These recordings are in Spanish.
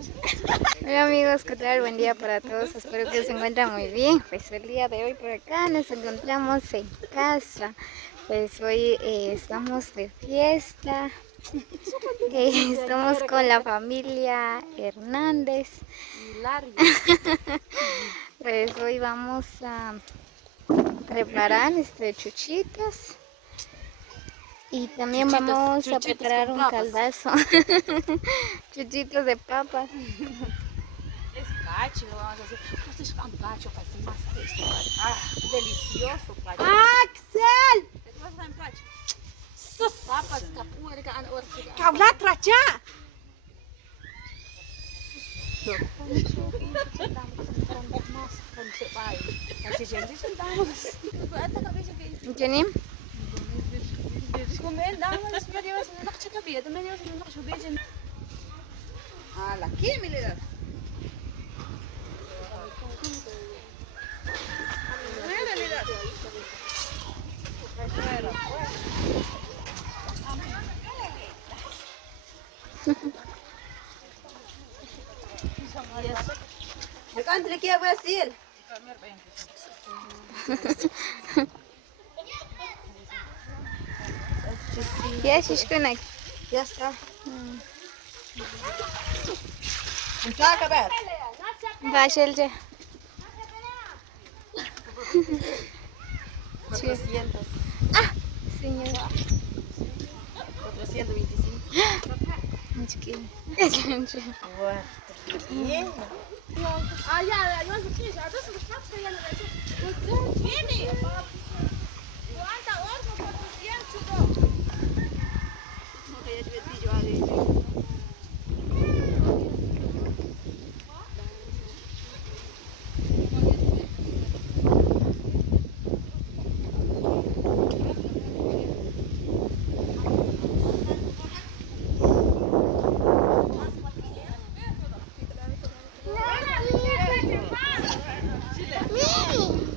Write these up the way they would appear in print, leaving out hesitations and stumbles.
Hola amigos, ¿qué tal? Buen día para todos, espero que se encuentren muy bien. Pues el día de hoy por acá nos encontramos en casa. Pues hoy estamos de fiesta, estamos con la familia Hernández. Pues hoy vamos a preparar chuchitos y también vamos a preparar un caldazo, chuchitos de papas. Pate, vocês ficam pate, eu faço massa texto. Ah, delicioso pate. Axel! É que vai fazer pate? Sus! Papas, capura, que ana ortiga. Kaulat raja! Jenim? Ah, laki miliras. Dekat lagi apa hasil? Ya şişkonak. Ya está. Entah kabar. Başelce. 400. Señor. 425. Chiqui. Wah, terkini. Ah, ja, du hast okay, das ist das Platz für eine Welt. Mimi. Du anta orgo por tu tiempo do. No kaya divertido ali.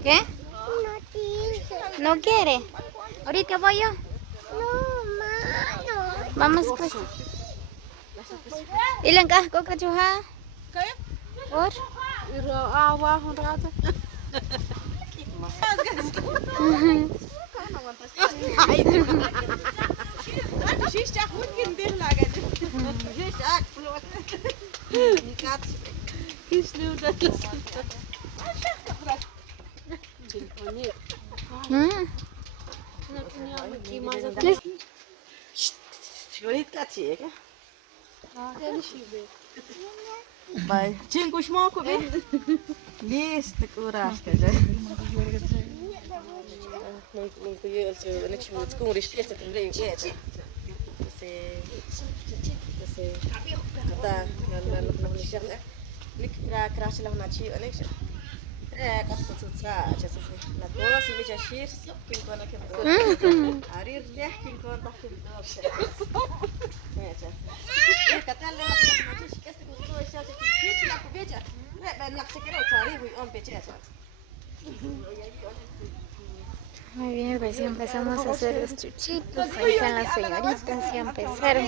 ¿Qué? ¿No quiere? ¿Ahorita voy yo? Vamos pues. Ilan kah kau kecuha? Kaya? Or? Awa, honrata. She's just looking there like it. Just ak float. Nikat. He's new that is. Sholit kacik. Bye. Cinco smoko be. List kuras kaje. Mungkin ya so next month kung rispet sa tumre yung yes. Kasi kata na siya na. Nikra crash lang na chi anek siya. Kasi tutsa just na ko si mi shir kin ko na kin. Arir leh kin ko ta kin do. Kata le na chi kasi ko siya sa kin la ko beja. Ben nak sekere tsari hui on beja sa. Muy bien, pues ya empezamos a hacer los chuchitos. Ahí están las señoritas, ya empezaron.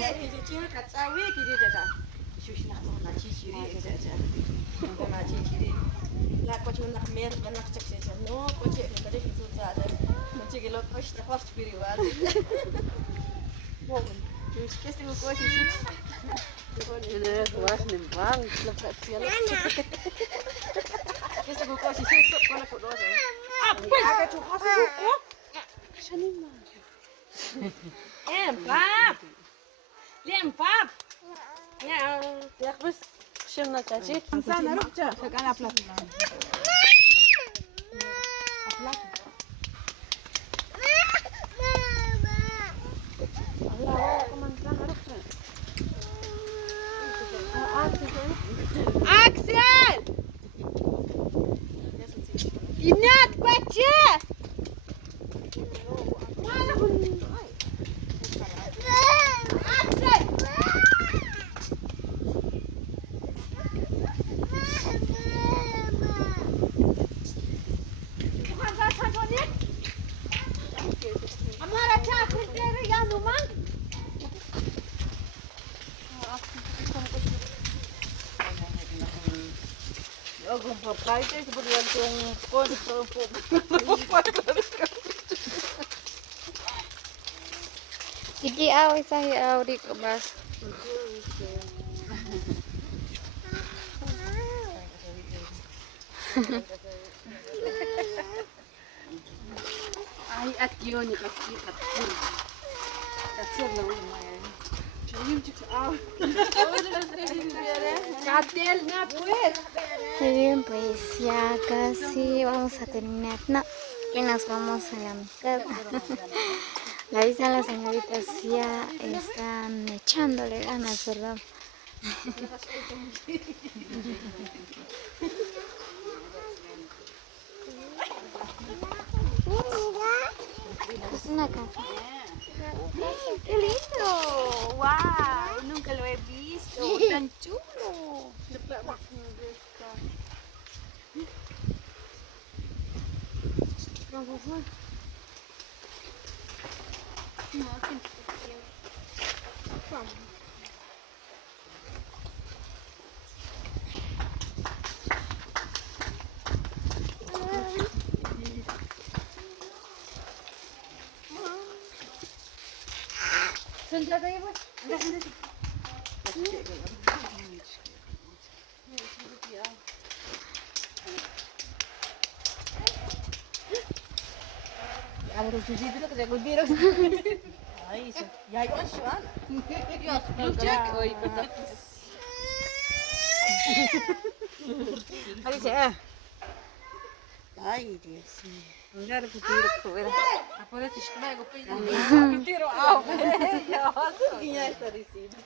Lempap. Ya, ya bus. Şuna çacık. Sana rupça. Sakala plat. Axel! Inat baca. Axel! Papayte, se podría hacer un conto un poco. Iki away sa awri ko bas. Ay, aquí oni kasi katsur. Katsur na ulo mo yan. Katel na pues. Muy bien, pues ya casi vamos a terminar. No, que nos vamos a la mitad. La vista las señoritas ya están echándole ganas, ¿verdad? Es una casa. ¡Qué lindo! ¡Wow! Nunca lo he visto. ¡Tan chulo! Ay, ya hay un shuan. Ay, Dios mío. Ya está diciendo.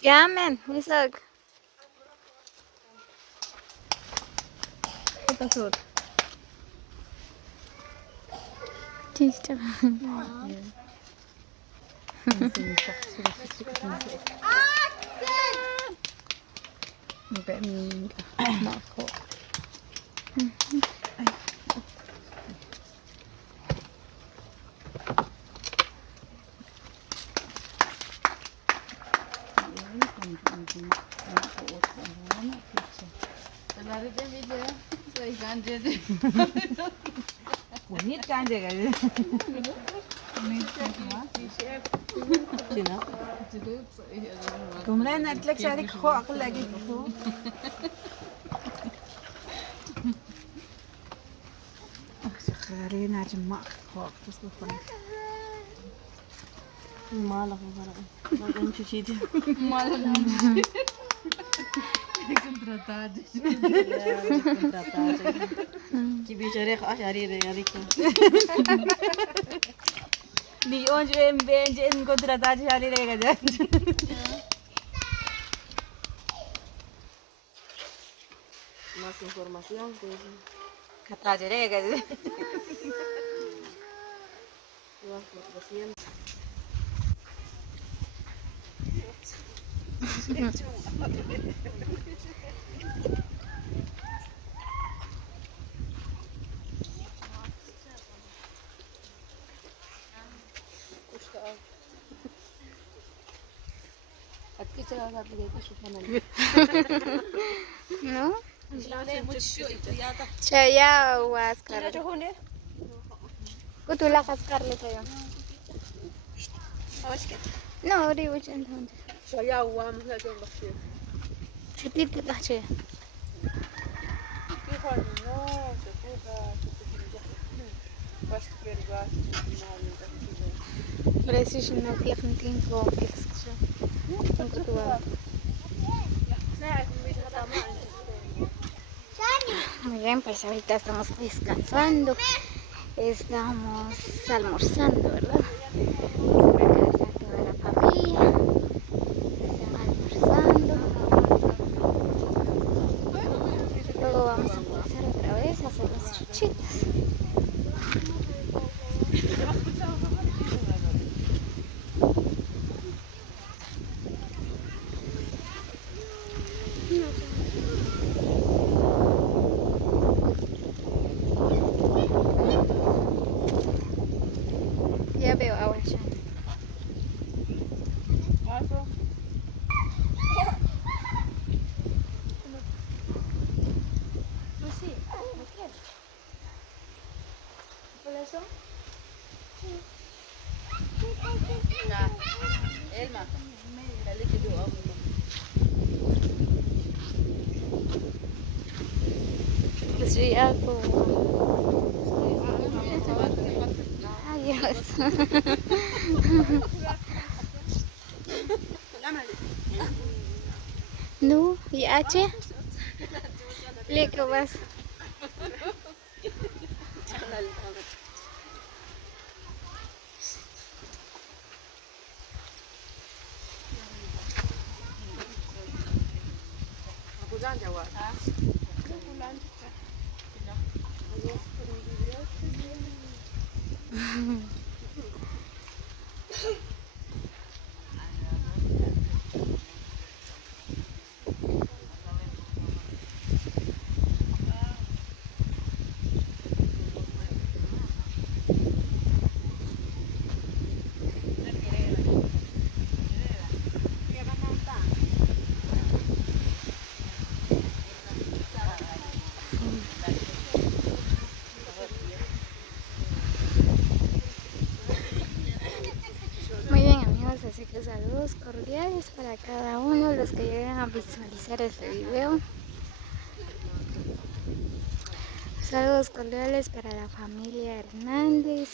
Ya, men, Isaac. Listo. Bonito kanji ka. Sino? Kumla natlak sharik kho akal lagi kho. Khari na jma kho tusufan. Malah parang. Bagong chuchid. Contratado. Que bicho é achar ele ali com. Di onde em bem em contratado shari रहेगा जा. Mais informação coisa. खतरा जे रहेगा जा. Uang informação. Aqui já vai pegar com chupando ali. ¿No? Não, muito show. Já tá. Chaya Huáscar. Já jogou né? Kutula Kaskarle tayo. Acho que. No, uri wuchan thon. Saya uang lah tu macam. Chiti tita che. Ikan no, sekolah, pas kerja Preciso na tiyak ng tingko. Kikas Ang kutuwa. Muy bien, pues ahorita estamos descansando. Estamos almorzando, ¿verdad? Por acá está toda la familia. Están almorzando. Luego vamos a pasar otra vez a hacer las chuchitas. lucu ya aku. Adios. Nu, ya Aceh. Lihat ke bas. Aku jangan jawab. Muy bien amigos, así que saludos cordiales para cada uno de los que lleguen a visualizar este video. Saludos cordiales para la familia Hernández.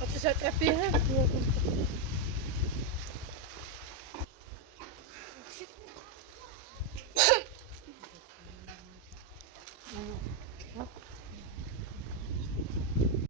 Wat is dat trapje?